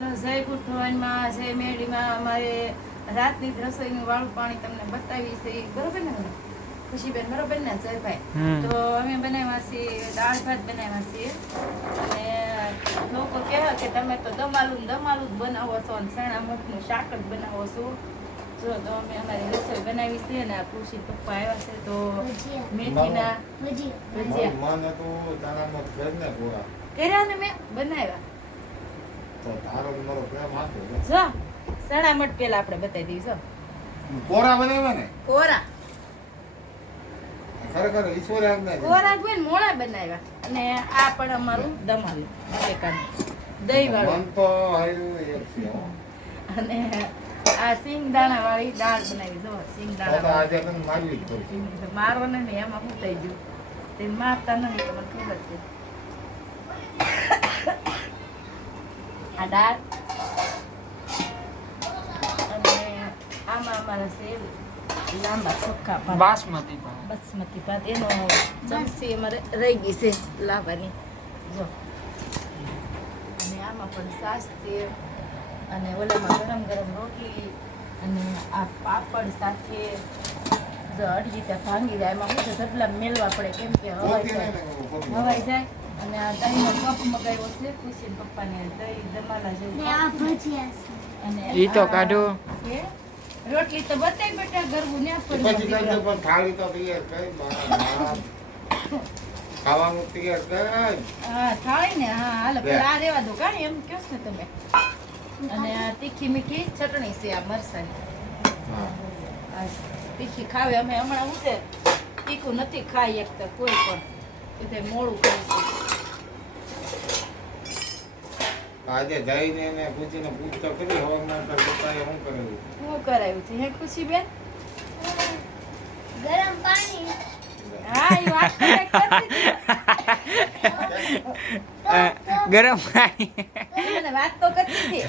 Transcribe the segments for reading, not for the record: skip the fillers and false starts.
જયપુર ભવનમાં જય મેડીમાં અમારે રાતની રસોઈનું વાળું પાણી તમને બતાવી છે બરોબર ને ખુશીબેન બરોબર ને જયભાઈ તો અમે બનાવ્યા છીએ દાળ ભાત બનાવ્યા છીએ અને લોકો કહેવા કે તમે તો દમાલું જ બનાવો છો અને ચણા મઠનું શાક જ બનાવો છો જો તો અમે અમારી રસોઈ બનાવી છે ને આ ખુશી પપ્પા આવ્યા છે તો મેથીના ભજીયા કર્યા ને મેં બનાવ્યા તો તારો મારો પ્રેમ આપો જો ચણા મઠ પેલા આપણે બતાવી દઈએ જો કોરા બનાવ્યા ને કોરા ખરેખર ઈશ્વરે આજ્ઞા છે કોરા જ હોય ને મોળા બનાવ્યા અને આ પણ અમારું દમાલું દહીં વાળું મન તો હાયું એક છે હો. અને આ સિંગ દાણા વાળી દાળ બનાવી જો સિંગ તો દાણા આજે તને મારવી જ પડશે મારવાને ને એમાં શું થઈ ગયું તે મારતા નથી તમને ખબર છે આ દાળ અને આમાં અમારા છે લાંબા ચોખ્ખા ભાત બાસમતી ભાત બાસમતી ભાત એનો ચમચી અમારે રહી ગઈ છે લાવવાની જો અને આમાં પણ છાશ છે અને ઓલામાં ગરમ ગરમ રોટલી અને આ પાપડ સાથે જો અડધી ત્યાં ભાંગી જાય એમાં શું છે ઢગલા મેળવા પડે કેમ કે હવાઈ જાય અને આ દહીંનો કપ મગાવ્યો છે ખુશી પપ્પાને દહીં દમાલા જેવું અને ઈ તો આ કાઢો. છે. રોટલી તો બતાય બેટા ગરબું ને પછી કરજો પણ થાળી તો તૈયાર કરી મારા ખાવાનું તૈયાર કર હા થાળી ને હા હાલો પેલા આ રેવા દો કાંઈ એમ કહો છો તમે અને આ તીખી મીઠી ચટણી છે આ મરસાની હા આ તીખી ખાવે અમે હમણાં હું છે તીખું નથી ખાઈ એકતા કોઈ પણ એટલે મોડું કરીશું આજે જઈને એને પૂછીને પૂછતો કરી હવાના તો પપ્પાએ શું કરેલું શું કરાયું છે હે ખુશીબેન ગરમ પાણી હા એ વાત કરતી ગરમ પાણી હતી મને વાત તો કરતી હતી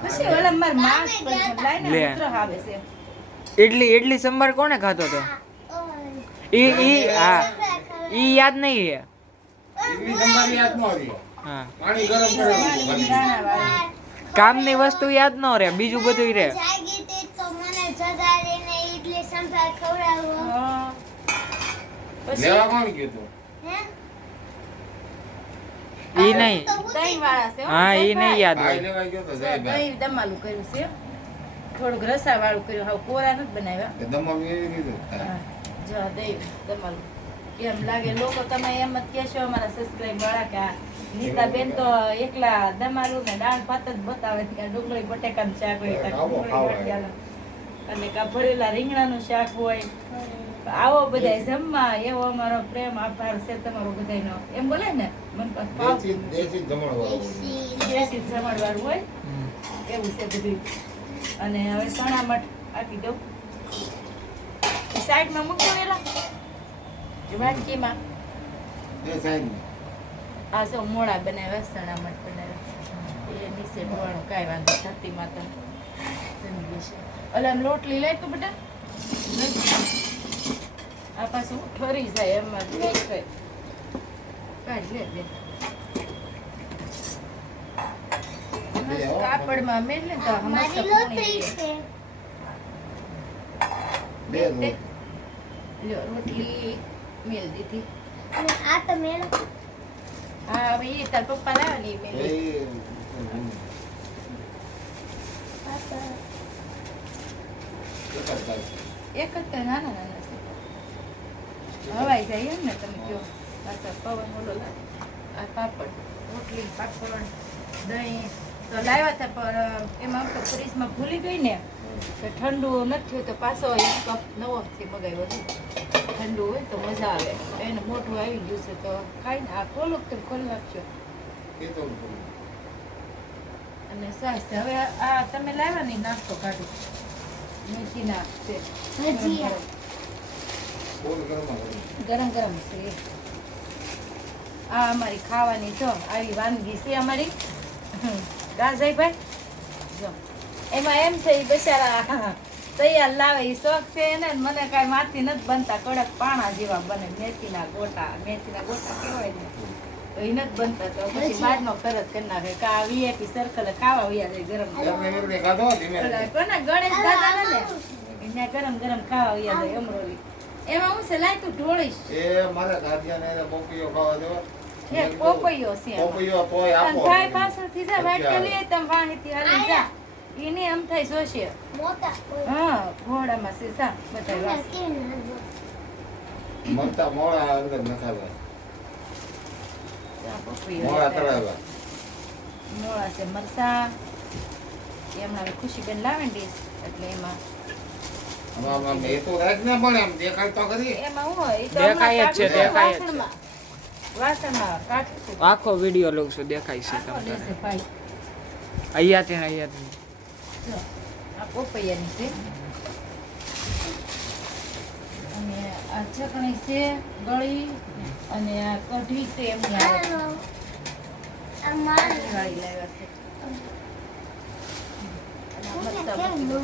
ખુશી ઓલા માર માસ પણ લાઈને લે. મિત્ર આવે છે ઇડલી સંભાર કોને ખાતો તો ઈ હા ઈ યાદ નહીં રે ઇડલી સંભારી યાદ ન આવી હા પાણી ગરમ કરેલું દાણાવાળી. કામની વસ્તુ યાદ ન રે બીજું બધું રે જાગી તે તો મને જગાડીને ઈડલી સંભાર ખવડાવો હા. પછી લેવા કોણ કીધું હે ઈ નહીં દહીં વાળા છે હો, હા ઈ જયભાઈ. નહીં યાદ ભાઈ હોય લેવા ગયો તો જયભાઈ દહીં દમાલું કર્યું છે થોડુંક રસા વાળું કર્યું હવે કોરા નથી બનાવ્યા કે દમમ એવી રીતે થાય હા, જો દહીં દમાલું એમ લાગે લોકો તમે એમ જ કહેશો અમારા સબસ્ક્રાઇબ વાળા કે આ નીતાબેન તો એકલા દમાલું ને દાળ ભાત જ બતાવે છે કે આ ડુંગળી બટેકાનું શાક હોય કાં ડુંગળી બટેકાનું અને કાં ભરેલા રીંગણાનું શાક હોય આવો બધાય જમવા એવો અમારો પ્રેમ આભાર છે તમારો બધાયનો એમ બોલે ને મન પર ભાવ દેશી જમણવાળું દેશી જમણવાર હોય એવું છે બધું અને હવે ચણા મઠ આપી દઉં સાઈડમાં મૂકો એલા વાટકીમાં એ સાઈડ આ સૌ મોળા બનાવ્યા ચણા મઠ બનાવ્યા એ નીચે ઢોળાનું કાંઈ વાંધો ધરતી માતા જમી છે ઓલા આમ રોટલી લઈ તો બેટા આ પાછું ઠરી જાય એમાં કાઢ લે બે કાપડમાં મેલ ને તો મારી મસ્ત લોટરી છે બે લોટ. લ્યો રોટલી મેલ દીધી અને આ તો મેલો હા હવે એ તાર પપ્પા લાવે ને એ મેલ આ તો એક જ તો નાના નાના છે હવાઈ જાય એમ ને તમે કહો આ તો પવન ઓલો લાગે આ પાપડ રોટલી પાપડ દહીં તો લાવ્યા હતા પણ એમાં તો ફ્રીજમાં ભૂલી ગઈ ને કે ઠંડુ નથી થયું તો પાછો એક કપ નવોથી મગાવ્યો છે ઠંડુ હોય તો મજા આવે એને મોટું આવી ગયું છે તો ખાઈને આ ખોલો તો ખોલી નાખજો અને સ્વાસ્થ્ય હવે આ તમે લાવ્યા નહીં નાસ્તો કાઢો મેથીના છે ભજીયા ગરમ ગરમ છે આ અમારી ખાવાની જો આવી વાનગી છે અમારી ગાજયભાઈ જો એમાં એમ છે ઈ બચારા તૈયાર લાવે ઈ શોખ છે એને ને મને કાંઈ માથી નથી બનતા કડક પાણા જેવા બને મેથીના ગોટા કેવાય ને તો ઈ નથી બનતા તો પછી બહારનો ખરચ કરી નાખે કા VIP સર્કલ ખાવા વયા જાય ગરમ ગરમ. એમને એમને ખાધો ધીમે ઓલા ધીમે. કોના ગણેશ દાદા ને ત્યાં ગરમ ગરમ ખાવા વયા જાય અમરોલી. એમાં હું છે લાય તું ઢોળીશ એ મારા ગાદિયાને એને પોપૈયો ખાવા દેવા. એક પોપૈયો છે એમાં. પોપૈયો તોય અને આપો. ભાઈ પાછળથી જા વાટકે લઈએ તમે વાહેથી હાલી જા ઈને એમ થાય જોશે મોટા કોઈ હા ઘોડામાં છે જા બધા મોટા વાસ. કેમ નાખો? મરતા મોળા અંદર નખાવ્યા. જા પોપૈયો મોળા લેતા આવ્યા. તળાવ્યા. મોળા છે મરસા એમના ખુશીબેન લાવે ને ડીશ એટલે એમાં આમાં એ તો રાખ ને પણ એમ દેખાય તો ખરી. એમાં હું હોય ઈ તો દેખાય જ છે, હમણાં દેખાય જ છે. વાસણમાં વાસણમાં કાઢું છું. આખો વિડીયો લઉં છું, દેખાય છે આખો તમને. લેશે ભાઈ અહીંયાથી ને અહીંયાથી. જો આ પોપૈયાની છે અને આ ચટણી છે ગળી અને આ કઢી છે એમની આવે છે. હાલો. આ મારે વાળી લાવ્યા છે અને આ મરચાં કેમ મૂકી દો.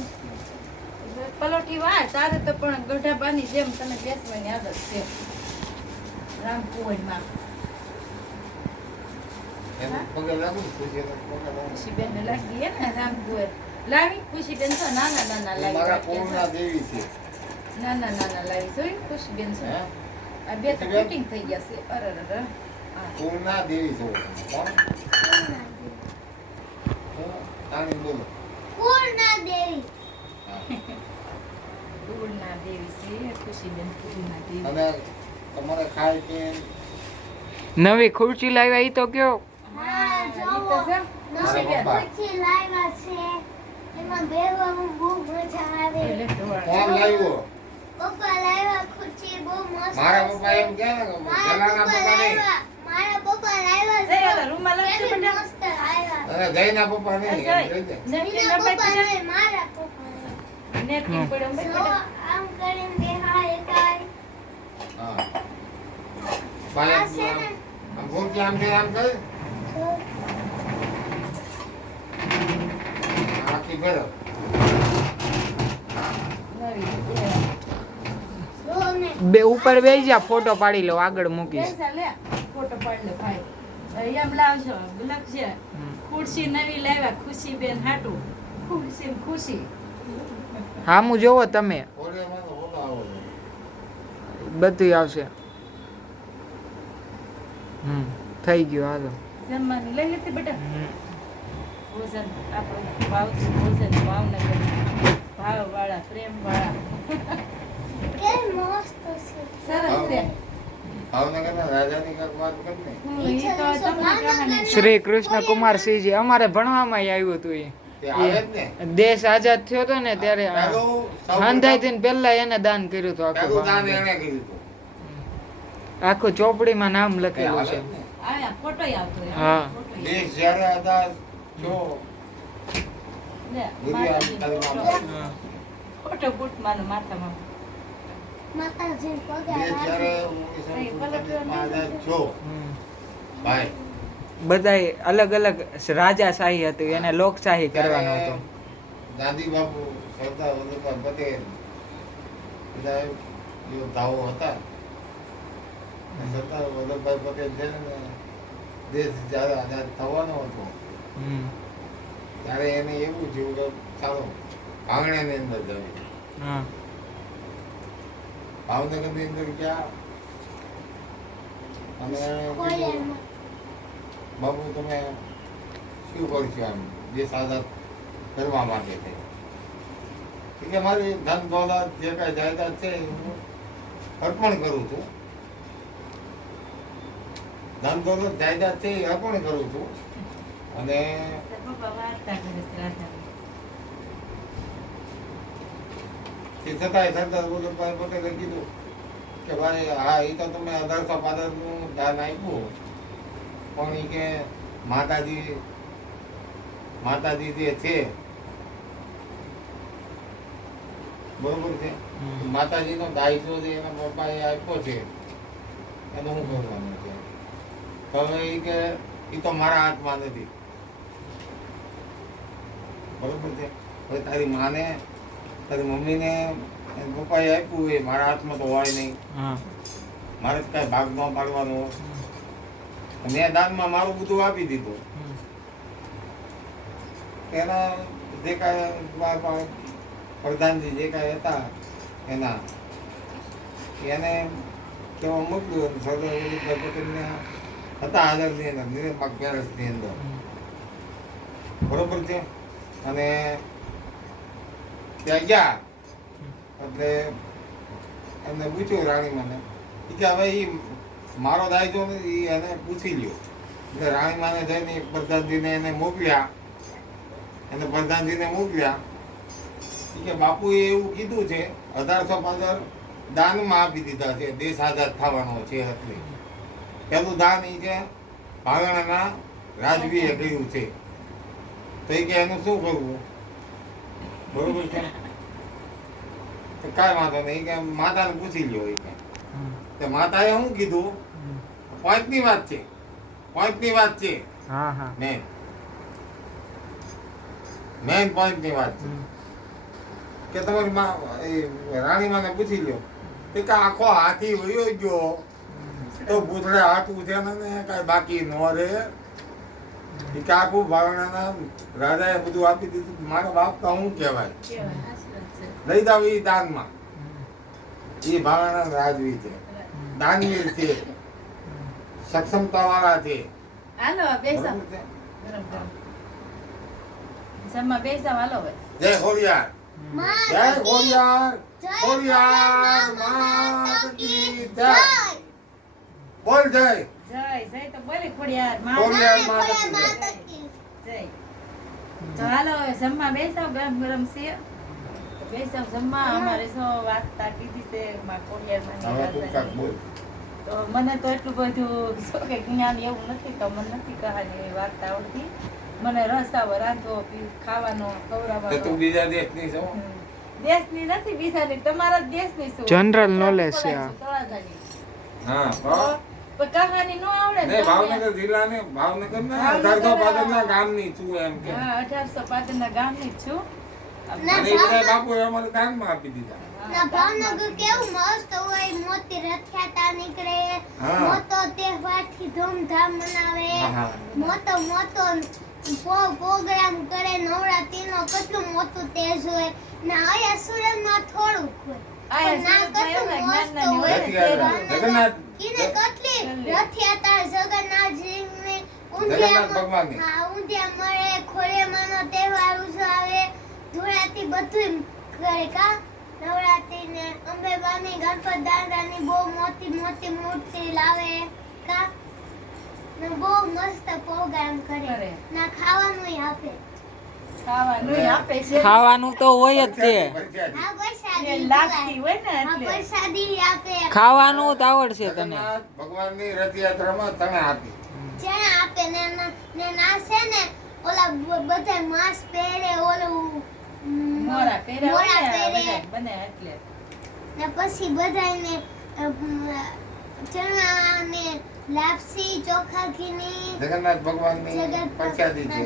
પલોઠી વાર તારે તો પણ ગઢાબાની જેમ તને બેસવાની આદત છે રામકુવરમાં એમ પગે લાગુ ને ખુશી તો પગે લાગુ. ખુશીબેન ને લાગી હે ને રામકુવર લાવી ખુશીબેન તો નાના નાના એ મારા લાવી કુળના દેવી છે. નાના નાના લાવી જોઈ ખુશીબેન છે હે? આ બે તો ખુશીબેન? ફિટિંગ થઈ ગયા છે અરે હા કુળના દેવી છો. કોણ? હું? તાણી બોલો. પૂર્ણા દેવી હા. કુળના દેવી છે ખુશીબેન કુળના દેવી અને તમારે ખાઈ પીને નવી ખુરશી લાવ્યા ઈ તો કયો. હા, ઈ જોવો. તો છે મારા ખુશીબેન પપ્પા. પછી લાવ્યા છે એમાં બેહવામાં બહુ મજા આવે એટલે ઢોળા. કોણ લાવ્યો? પપ્પા લાવ્યા ખુરશી બહુ મસ્ત મારા છે. પપ્પા એમ કહે ને કે મારા પેલાના પપ્પા પપ્પા નહીં. લાવ્યા મારા પપ્પા લાવ્યા જય છે. ઓલા રૂમાલ આપજો કેવી બેટા. મસ્ત લાવ્યા અને જયના પપ્પા નહીં. એમ જય. કહી દે. જયને બીજા નપાઈ પપ્પા દીધા. નહીં, મારા પપ્પા લાવ્યા. નેપકિન પડ્યો જો બેટા. આમ કરીને બેહાય એકાય. હા. આ બાય છે ને આમ ભૂલથી આમ થઈ આમ કરી. આખી ભરો. નવી જો ને બે ઉપર બેસી જા, ફોટો પાડી લો, આગળ મૂકીશ. પૈસા લે ફોટો પાડી લે ભાઈ એમ લાવજો લખજે ખુરશી નવી લાવ્યા ખુશીબેન હાટુ ખુશી ખુશી હામું જોવો તમે, ઓળેમાં તો ઓલો આવો છે. બધું આવશે. થઈ ગયું, હાલો. જમવાની લઈ લેતી બેટા હમ. ભોજન આપણું ભોજન ભાવનગર ભાવવાળા પ્રેમવાળા કેવી મસ્ત છે. સરસ છે ભાવનગરના રાજાની કાંઈક વાત કરી ને. ઈ તો તમને કહાની શ્રી કૃષ્ણ કુમારસિંહજી અમારે ભણવામાં આવ્યું હતું તે આવે જ ને. એ દેશ આઝાદ થયો હતો ને ત્યારે પહેલું સૌ હંધાઈ પહેલા એને દાન કર્યું હતું આખું પહેલું દાન ભાવનગર. એણે કર્યું હતું. આખું ચોપડીમાં નામ તે લખેલું આવે છે. જ ને. આયા ફોટોય આવતો હોય. હા. ફોટોય. દેશ જ્યારે આઝાદ થયો, લે, ગુરુ માતાજીનો આમ ફોટો. હા. ફોટો બૂટમાંનો માથામાં માતાજી પગે દેશ જ્યારે લાગે. 1947 માં આઝાદ થયો, હમ. ભાઈ બધાય અલગ અલગ રાજાશાહી હતી, એને લોકશાહી કરવાનો હતો. ગાંધી બાપુ, સરદાર વલ્લભભાઈ પટેલ બધા યોદ્ધાઓ હતા. સરદાર વલ્લભભાઈ પટેલ છે ને દેશ જ્યારે આઝાદ થવાનો હતો હમ. ત્યારે એને એવું થયું કે ચાલો ભાંગણાની અંદર જવું. હા. ભાવનગરની અંદર ગયા અને એણે કીધું, બાબુ તમે શું કરશો એમ દેશ આઝાદ કરવા માટે થઈ. કે મારી ધન દોલત જે કાંઈ જાયદાદ છે એ હું અર્પણ કરું છું. ધન દોલત જાયદાદ છે એ અર્પણ કરું છું. અને પપ્પા વાર્તા કરે છે રાધાની. તે છતાંય સરદાર વલ્લભભાઈ પટેલે કીધું કે ભાઈ હા એ તો તમે 1805 નું દાન આપ્યું પણ એ કે માતાજી જે છે બરોબર છે, હમ. માતાજીનો દાયિત્વ જે એના પપ્પાએ આપ્યો છે એનું શું કરવાનું છે. તો હવે એ કે એ તો મારા હાથમાં નથી. બરોબર છે. હવે તારી માને તારી મમ્મીને એના પપ્પાએ આપ્યું એ મારા હાથમાં તો હોય નહીં. હા. મારે જ કાંઈ ભાગ ન પાડવાનો. મેં દાનમાં મારું બધું આપી દીધું. એના જે કાંઈ પ્રધાનજી જે કાંઈ હતા એના એને કેવા મોકલ્યું. સરદાર વલ્લભભાઈ પટેલને હતા હાજરની અંદર નિરંબાગ પેલેસની અંદર, બરોબર છે. અને ત્યાં ગયા એટલે એમને પૂછ્યું રાણીમાને કે હવે એ મારો દાયજો ને એ એને પૂછી લ્યો. એટલે રાણીમાને જઈને પ્રધાનજીને એને મોકલ્યા. એને પ્રધાનજીને મોકલ્યા કે બાપુએ એવું કીધું છે 1815 દાનમાં આપી દીધા છે, દેશ આઝાદ થવાનો છે. એટલે પેલું દાન એ છે ભાગણાના રાજવીએ કર્યું છે. તો એ કે એનું શું કરવું, બરોબર છે. તો કાંઈ વાંધો નહીં કે માતાને પૂછી લ્યો. એ કે તો માતાએ શું કીધું, પોઈન્ટની વાત છે, પોઈન્ટની વાત છે. હા હા મેન પોઈન્ટની વાત છે કે તમારી માં એ રાણીમાને પૂછી લ્યો કે આખો હાથી વયો ગયો તો ભૂતળે હાથું છે ને કાંઈ બાકી ન રહે. કે આખું ભાવનાના રાજાએ બધું આપી દીધું. મારા બાપ તો શું કહેવાય, લઈ જાવ એ દાનમાં. એ ભાવના રાજવી છે, દાનવીર છે, સક્ષમતા વાળા છે. હાલો બેસા બરોબર છે? ગરમ ગરમ જમવા બેસા હાલો હવે. જય ખોડિયાર, માં જય ખોડિયાર, જય ખોડિયાર માત કી જય. બોલ જય જય જય તો બોલે ખોડિયાર માં ખોડિયાર માં માત કી જય. માતા કી જય. તો હાલો હવે જમવા બેસાવ, ગરમ ગરમ છે તો બેસાવ જમવા. અમારે સો વાર્તા કીધી છે માં ખોડિયાર હવે તું કાંઈક માં. બોલ. તો મને તો એટલું બધું શું કે જ્ઞાન એવું નથી, તો મને નથી કહાની એવી વાર્તા આવડતી. મને રસ આવે રાંધવો ખાવાનો તો તું ખવડાવવાનો. બીજા દેશની છો? દેશની નથી બીજાની, તમારા જ દેશની છું. General knowledge છે આ. તળાજાની. હા તો કહાની નો આવડે ને ને તો ભાવનગર જિલ્લાને ભાવનગર ના ભાવનગર 1815 ગામની છું એમ કે. હા 1805 ના ગામની જ છું. ના, અને એ બધા બાપુએ અમારે દાનમાં આપી દીધા. ના ભાવનગર કેવું મસ્ત હોય, મોતી રથયાત્રા નીકળે, હા. મોટો તહેવારથી ધૂમધામ મનાવે, હા. મોટો મોટો પ્રોગ્રામ કરે, નવરાત્રીનો કેટલું મોટું તેજ હોય. ના અહીંયા સુરતમાં થોડુંક હોય, આયા પણ ના સુરતમાં કેટલું એવા મસ્ત જ્ઞાનના હોય. હોય ને, રથયાત્રા, જગન્નાથ કેટલી રથયાત્રા જગન્નાથજીની જગન્નાથ ભગવાનની. હા ઊંધિયા મળે, ખોડિયારમાંનો તહેવાર ઉજવાવે, ધૂળેટી બધું કરે કા. નવરાત્રી ને અંબેમાની ગણપત દાદાની બહુ મોટી મોટી મૂર્તિ લાવે કા. ને બહુ મસ્ત પ્રોગ્રામ કરે. કરે. ના ખાવાનું આપે. ખાવાનું આપે છે. ખાવાનું તો હોય જ તે, પ્રખ્યાત. હા પ્રસાદી લાગતી હોય ને હા એટલે. પ્રસાદી આપે, ખાવાનું તો આવડશે તને. જગન્નાથ ભગવાનની રથયાત્રામાં તને આપી. ચણા આપે ને ના છે ને ઓલા બધા માસ્ક પહેરે, ઓલું મોરા પહેર્યા હોય મોરા ને પહેરે. બધાય બને એટલે. ને પછી બધાયને ચણા ને લાપસી ચોખા ઘીની જગન્નાથ ભગવાનની જગન્નાથ પ્રખ્યાતિ છે.